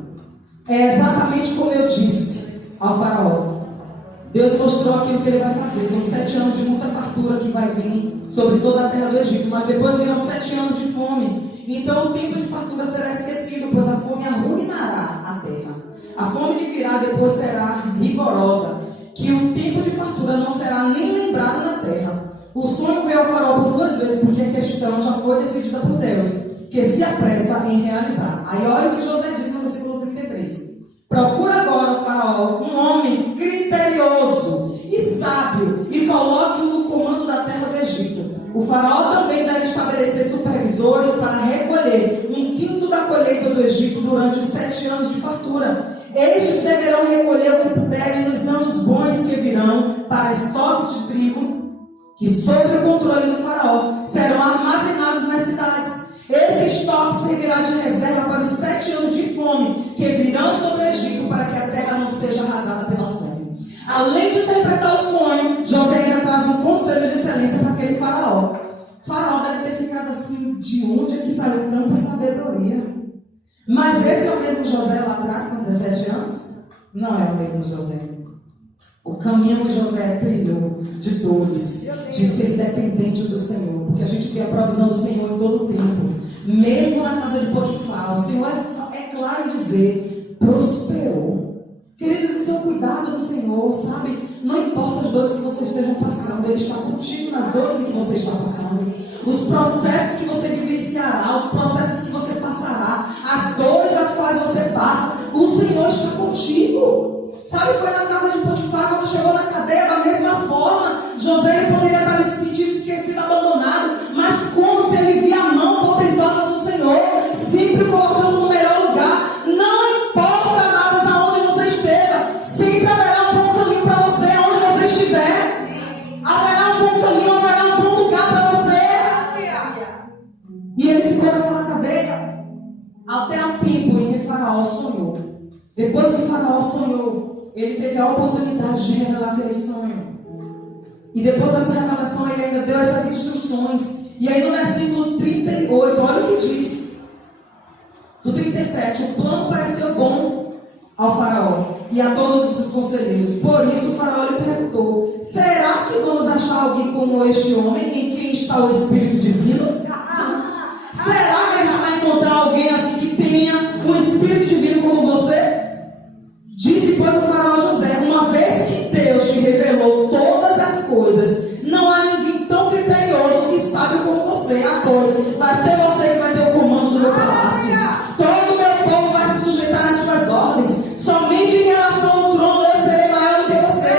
É exatamente como eu disse ao faraó. Deus mostrou aquilo que ele vai fazer. São 7 anos de muita fartura que vai vir sobre toda a terra do Egito. Mas depois virão 7 anos de fome. Então o tempo de fartura será esquecido, pois a fome arruinará a terra. A fome que virá depois será rigorosa, que o tempo de fartura não será nem lembrado na terra. O sonho veio ao faraó por 2 vezes, porque a questão já foi decidida por Deus, que se apressa em realizar. Aí olha o que José diz no versículo 33. Procura agora o faraó um homem criterioso e sábio e coloque-o no comando da terra do Egito. O faraó também deve estabelecer supervisores para recolher 1/5 da colheita do Egito durante os 7 anos de fartura. Estes deverão recolher o que puderem nos anos bons que virão para estoques de trigo que, sob o controle do faraó, serão armazenados nas cidades. Esse estoque servirá de reserva para os 7 anos de fome que virão sobre o Egito, para que a terra não seja arrasada pela fome. Além de interpretar o sonho, José ainda traz um conselho de excelência para aquele faraó. O faraó deve ter ficado assim: de onde é que saiu tanta sabedoria? Mas esse é o mesmo José lá atrás, com 17 anos? Não é o mesmo José. O caminho que José trilhou de dores, de ser dependente do Senhor, porque a gente vê a provisão do Senhor em todo o tempo. Mesmo na casa de Potifar, o Senhor é claro em dizer, prosperou. Queridos, esse é o cuidado do Senhor, sabe? Não importa as dores que você esteja passando, Ele está contigo nas dores em que você está passando. Os processos que você vivenciará, os processos que você passará, as dores as quais você passa, o Senhor está contigo. Sabe, foi na casa de Potifar, quando chegou na cadeia, da mesma forma, José poderia estar se sentindo esquecido, abandonado, mas como se ele via a mão portentosa do Senhor, sempre colocando no melhor lugar. Não importa nada aonde você esteja, sempre haverá um bom caminho para você, aonde você estiver. Haverá um bom caminho, haverá um bom lugar para você. E ele ficou naquela cadeia até o tempo em que Faraó sonhou. Depois que Faraó sonhou, ele teve a oportunidade de revelar aquele sonho. E depois dessa revelação, ele ainda deu essas instruções. E aí no versículo 38, olha o que diz. Do 37, o plano pareceu bom ao faraó e a todos os seus conselheiros. Por isso o faraó lhe perguntou: será que vamos achar alguém como este homem, em quem está o Espírito Divino? Será que a gente vai encontrar alguém assim que tenha um Espírito Divino como você? Disse, pois, o faraó a José: uma vez que Deus te revelou todas as coisas, não há ninguém tão criterioso e sábio como você. Pois vai ser você que vai ter o comando do meu palácio. Todo o meu povo vai se sujeitar às suas ordens. Somente em relação ao trono eu serei maior do que você.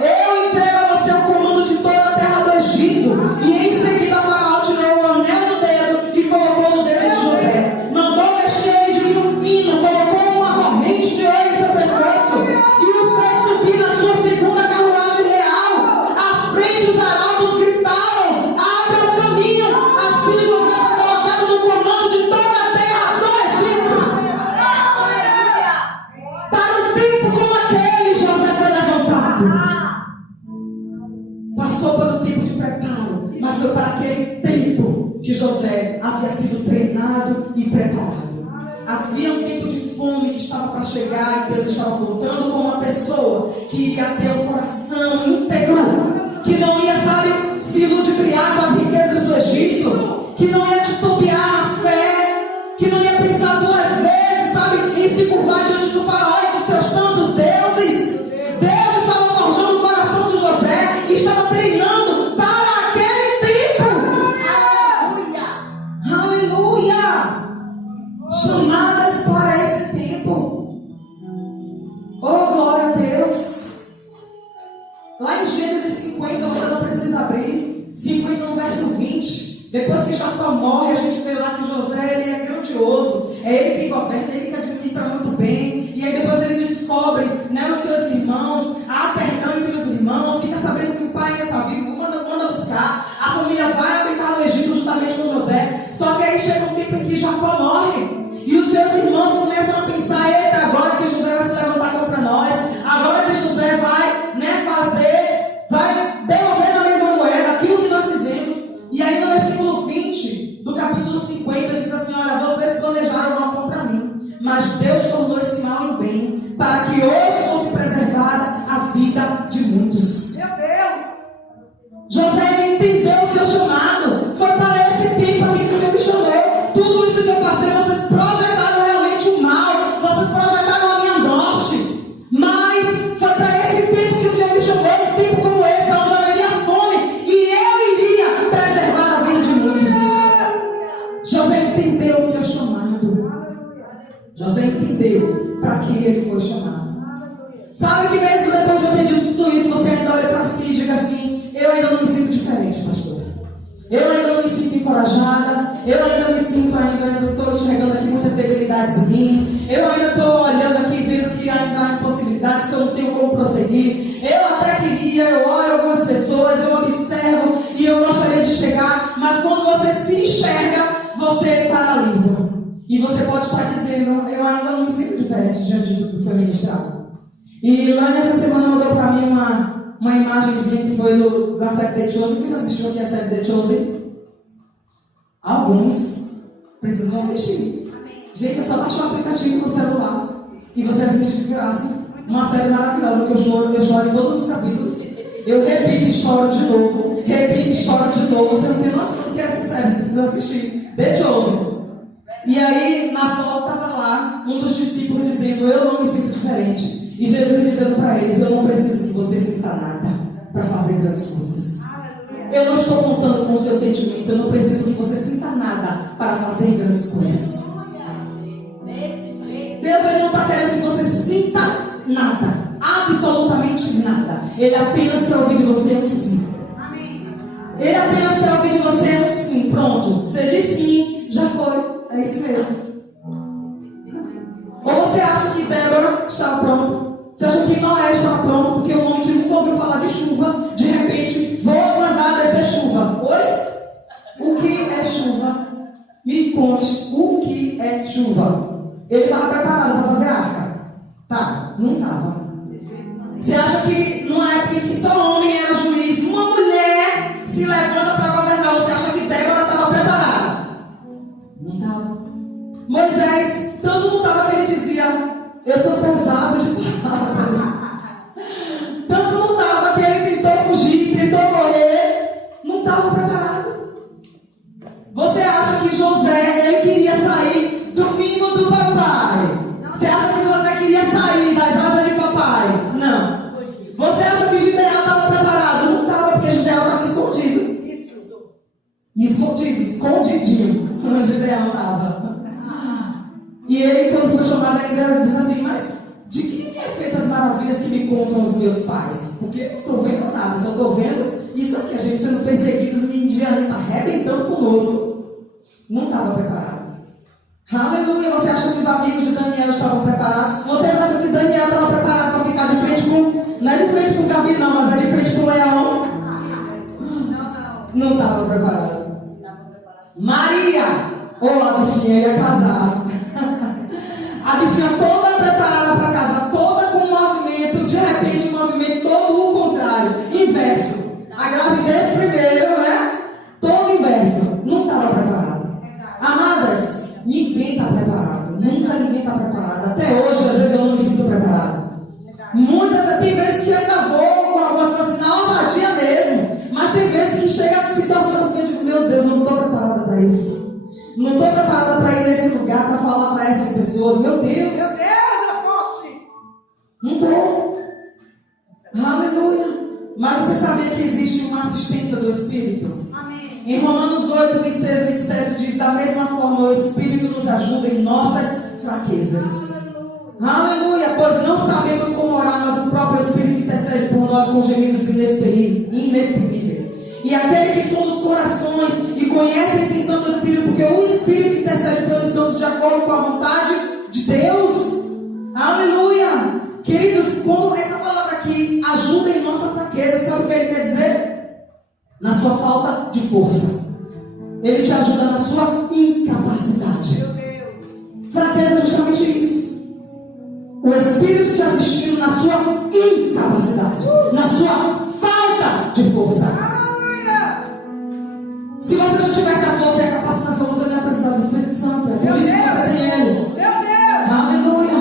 Eu entrego a você o comando de toda a terra do Egito. E em seguida o faraó tirou o anel do dedo e colocou no dedo de José. Mandou vestir ele de linho fino, colocou uma corrente de ouro em seu pescoço e o fez subir na sua segunda carruagem real. À frente os arautos gritaram: abra o caminho. Assim José foi colocado no comando de toda a terra do Egito. Para um tempo como aquele, José foi levantado. Passou pelo tempo de preparo, mas foi para aquele tempo que José havia sido treinado e preparado. Havia um tempo de fome que estava para chegar e Deus estava voltando com uma pessoa que iria ter um coração íntegro, que não ia, sabe, se ludibriar com as riquezas do Egito, que não ia titubear na fé, que não ia pensar 2 vezes, sabe, em se curvar diante do faraó e de seus tantos deuses. Deus estava forjando o coração de José e estava treinando para aquele tempo. Aleluia! Chamadas para esse tempo. Oh, glória a Deus. Lá em Gênesis 50, você não precisa abrir. 50 no verso 20. Depois que Jacó morre, a gente vê lá que José, ele é grandioso. É ele quem governa, é ele que administra muito bem. E aí depois ele descobre, né, os seus irmãos, há perdão entre os irmãos, fica sabendo que o pai ainda está vivo, manda buscar. A família vai habitar no Egito juntamente com José. Só que aí chega um tempo em que Jacó morre. E os seus irmãos começam a pensar: eita, agora que José vai se levantar contra nós, agora que José vai, né, vai devolver na mesma moeda, entendeu para que ele foi chamado. Sabe que mesmo depois de eu ter dito tudo isso, você ainda olha para si e diga assim: eu ainda não me sinto diferente, pastor. Eu ainda não me sinto encorajada. Eu ainda me sinto, ainda estou enxergando aqui muitas debilidades em mim. Eu ainda estou olhando aqui, vendo que ainda há impossibilidades, que eu não tenho como prosseguir. Eu até queria, eu olho algumas pessoas, eu observo e eu gostaria de chegar, mas quando você se enxerga, você paralisa. E você pode estar dizendo: eu ainda não me sinto diferente diante de tudo que foi ministrado. E lá nessa semana mandou para mim uma imagenzinha que foi da série The Chosen. Quem assistiu aqui a série The Chosen? Alguns precisam assistir. Gente, é só baixar o aplicativo no celular e você assiste de graça. Uma série maravilhosa que eu choro em todos os capítulos. Eu repito e choro de novo. Repito e choro de novo. Você não tem noção do que é essa série, você precisa assistir. The Chosen. E aí, na foto estava lá um dos discípulos dizendo: eu não me sinto diferente. E Jesus dizendo para eles: eu não preciso que você sinta nada para fazer grandes coisas. Eu não estou contando com o seu sentimento. Eu não preciso que você sinta nada para fazer grandes coisas. Deus, ele não está querendo que você sinta nada, absolutamente nada. Ele apenas quer ouvir de você um sim. Ele apenas quer ouvir de você um sim. Pronto, você diz sim, já foi. É isso mesmo. Ou você acha que Débora estava pronta? Você acha que Noé estava pronto? Porque o homem que nunca ouviu falar de chuva, de repente, vou mandar descer chuva. Oi? O que é chuva? Me conte, o que é chuva? Ele estava preparado para fazer arca? Tá, não estava. Você acha que numa época em que só homem era juiz, uma mulher se levanta para governar? Você acha que Débora estava preparada? Não estava. Moisés, tanto não estava que ele dizia: eu sou pesado de palavras. Tanto não estava que ele tentou fugir, tentou correr. Não estava preparado. Você acha que José, ele queria sair do ninho do papai? Você acha que José queria sair das asas de papai? Não. Você acha que Gideão estava preparado? Não estava, porque Gideão estava escondido. Escondido, escondidinho. Gideão estava. E ele, quando foi chamado, ainda diz assim: mas de que me é feita as maravilhas que me contam os meus pais? Porque eu não estou vendo nada, só estou vendo isso aqui, a gente sendo perseguidos, e indianos arrebentando conosco. Não estava preparado. Aleluia. Você acha que os amigos de Daniel estavam preparados? Você acha que Daniel estava preparado para ficar de frente com... Não é de frente com o Gabi, não, mas é de frente com o leão? Não estava preparado. Maria, a bichinha ia casar. A bichinha toda preparada para casar, toda com movimento, de repente um movimento todo o contrário, inverso. A gravidez primeiro, né? Todo inverso. Não estava preparado. Amadas, ninguém está preparado. Nunca ninguém está preparado. Até hoje, às vezes, eu não me sinto preparado. Tem vezes que eu ainda vou com algumas coisas na ousadia mesmo. Mas tem vezes que chega a situações que eu digo: meu Deus, eu não estou preparada para isso. Não estou preparada para ir nesse lugar para falar para essas pessoas. Meu Deus, é forte. Não estou. Aleluia. Mas você sabia que existe uma assistência do Espírito? Amém. Em Romanos 8, 26 e 27 diz: da mesma forma o Espírito nos ajuda em nossas fraquezas. Aleluia. Pois não sabemos como orar, mas o próprio Espírito intercede por nós com gemidos inexprimíveis. E aquele que sonda os corações e conhece a intenção do Espírito, porque o Espírito intercede pelos santos de acordo com a vontade de Deus. Aleluia. Queridos, quando essa palavra aqui, ajuda em nossa fraqueza, sabe o que ele quer dizer? Na sua falta de força. Ele te ajuda na sua incapacidade. Meu Deus. Fraqueza é justamente isso. O Espírito te assistindo na sua incapacidade, na sua falta de força. Se você não tivesse a força e a capacitação, você não ia precisar do Espírito Santo. É por isso que você tem Ele. Meu Deus. Aleluia.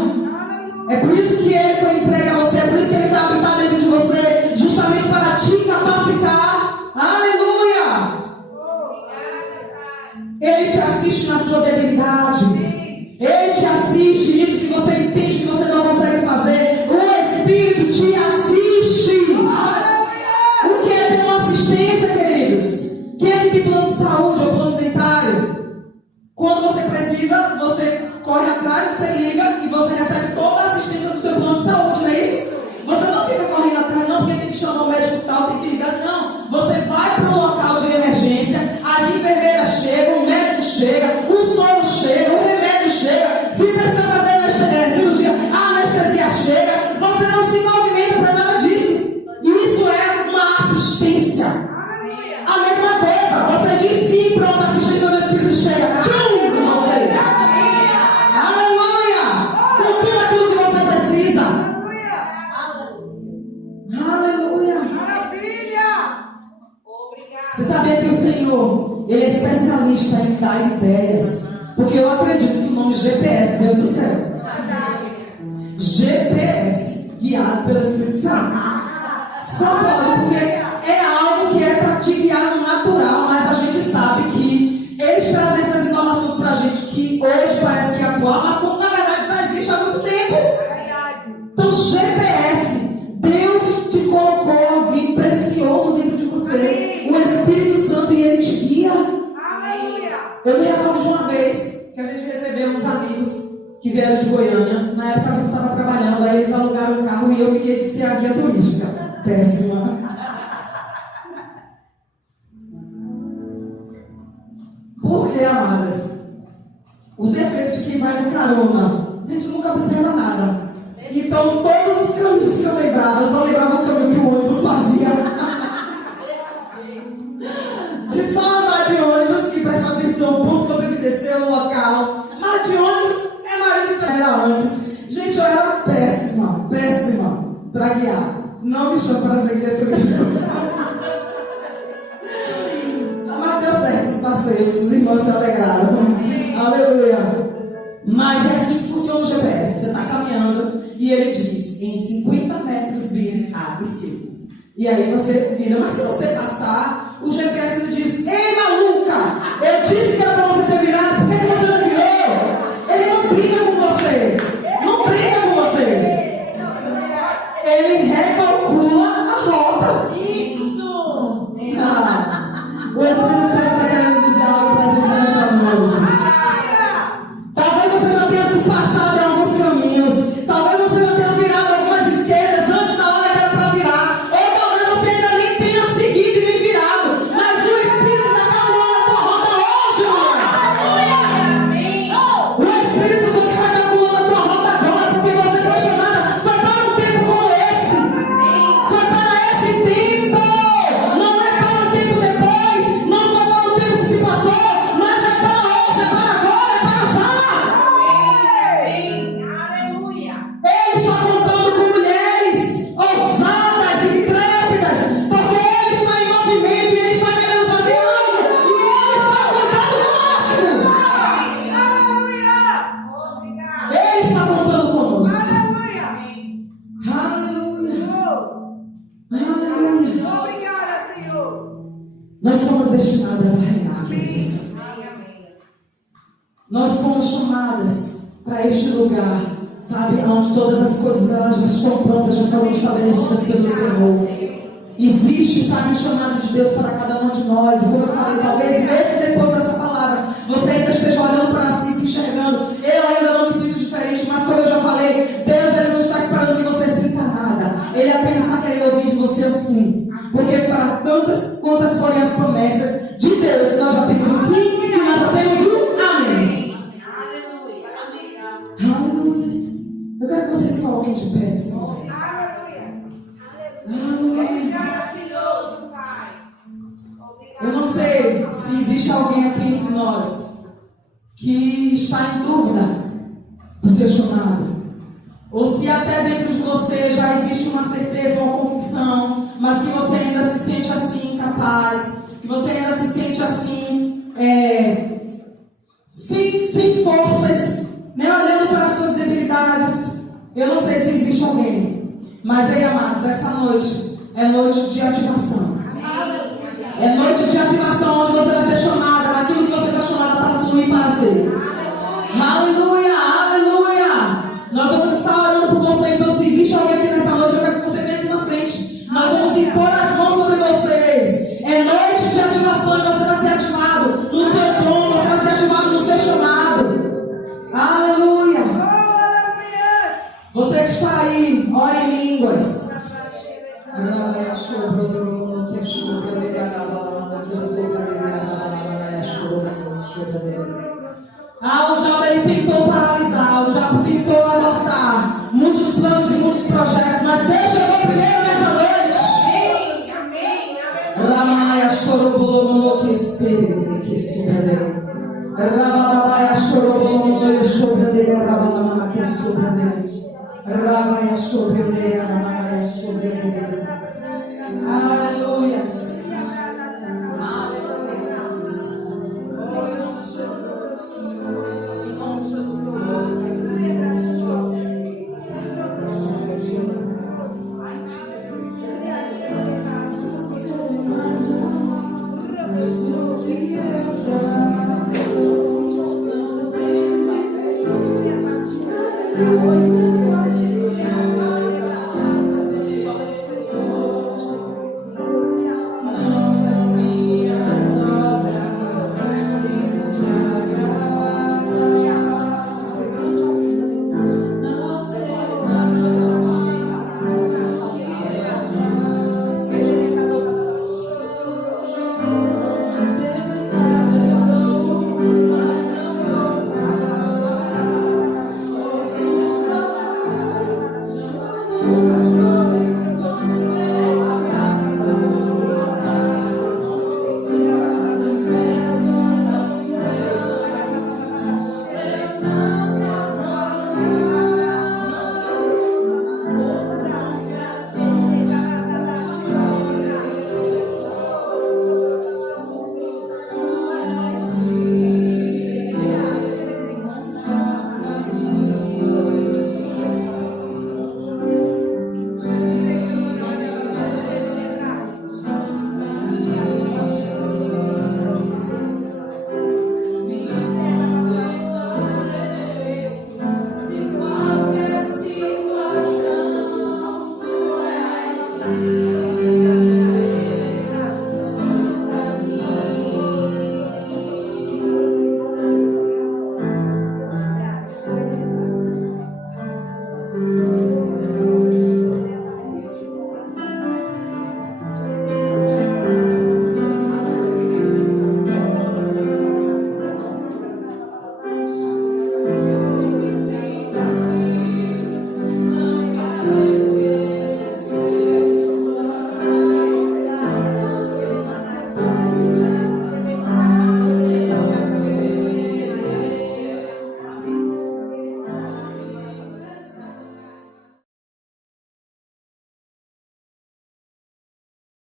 É por isso que Ele foi entregue a você. É por isso que Ele foi habitar dentro de você, justamente para te capacitar. Aleluia. Ele te assiste na sua debilidade. Ele te assiste nisso que você entende que você não consegue fazer. O Espírito te assiste. O que é ter uma assistência, queridos? Quem é que tem plano de saúde ou plano dentário? Quando você precisa, você corre atrás, você liga e Espírito chega, tchum, em você. Aleluia! Com tudo aquilo que você precisa. Aleluia! Maravilha! Você sabia que o Senhor, Ele é especialista em dar ideias? Porque eu acredito que o nome GPS veio do céu. GPS, guiado pelo Espírito Santo. Só pode, porque é algo que é para te guiar no natural, mas a gente sabe que eles trazem essas informações para a gente que hoje parece que é atual, mas como na verdade já existe há muito tempo. Então, GPS, Deus te colocou alguém precioso dentro de você, o Espírito Santo, e Ele te guia. Eu me recordo de uma vez que a gente recebeu uns amigos que vieram de Goiânia. Na época eu estava trabalhando, aí eles alugaram um carro e eu fiquei de ser a guia turística. Péssima. Por que, amadas? O defeito de quem vai no carona, a gente nunca observa nada. Então, todos os caminhos que eu lembrava, eu só lembrava o caminho que o ônibus fazia. De só andar de ônibus e prestar atenção no ponto que eu tenho que descer, o local. Mas de ônibus é mais do que era antes. Gente, eu era péssima para guiar. Não me chama para ser guia turística. Mas deu certo os passeios, os irmãos se alegraram. Aleluia. Mas é assim que funciona o GPS. Você está caminhando e ele diz: em 50 metros vire à esquerda. E aí você vira, mas se você passar, o GPS ele diz: ei, maluca, eu disse que era para você ter virado, por que você não virou? Ele não briga com você, não briga com você. Ele recalcula a rota. Isso! O Espírito Santo está querendo dizer algo para a gente nessa noite. Talvez você já tenha se passado em alguns caminhos, talvez você já tenha virado algumas esquerdas antes da hora que era para virar. Você ainda nem tenha seguido e nem virado, mas o Espírito está calculando a tua rota hoje, mulher. O Espírito Santo está calculando a tua rota agora, porque você foi chamada, foi para um tempo como esse, foi para esse tempo, não é para um tempo depois, não foi para um tempo que se passou, mas é para hoje, é para agora, é para já. Ele está contando com mulheres ousadas e intrépidas, porque Ele está em movimento e Ele está querendo fazer algo, e Ele está contando conosco. Ele está contando conosco. Aleluia. Aleluia. Obrigada, Senhor. Nós somos destinadas a reinar, queridos. Nós fomos chamadas para este lugar, sabe, onde todas as coisas elas já estão prontas, já foram estabelecidas pelo Senhor. Existe, sabe, um chamado de Deus para cada um de nós. Como eu falei, talvez mesmo depois dessa palavra, você ainda esteja olhando para si, se enxergando. Eu ainda não me sinto diferente, mas como eu já falei, Deus ele não está esperando que você sinta nada. Ele apenas está querendo ouvir de você o sim. Porque para quantas forem as promessas de Deus, nós já temos o sim e nós já temos o amém. Aleluia. Eu quero que vocês se coloquem de pé, Senhor. Eu não sei se existe alguém aqui entre nós que está em dúvida do seu chamado, ou se até dentro de você já existe uma certeza, uma convicção, mas que você ainda se sente assim incapaz, que você ainda se sente assim sem forças, né, olhando para as suas debilidades. Eu não sei se existe alguém, mas aí, amados, essa noite é noite de ativação. É noite de ativação, onde você vai ser chamada naquilo que você foi chamada para fluir, para ser. Aleluia, aleluia. Nós vamos estar orando por você. Então, se existe alguém aqui nessa noite, eu quero que você venha aqui na frente. Nós vamos impor as mãos sobre vocês. É noite de ativação e você vai ser ativado no seu trono, você vai ser ativado no seu chamado. Aleluia. Você que está aí, ore em línguas. O diabo ele tentou paralisar, o diabo tentou abortar muitos planos e muitos projetos, mas Deus chegou primeiro nessa noite. Amém, amém, amém. Rababaia chorou, sobre a rababama que sobre a Rabaia sobre a Rabaia sobre a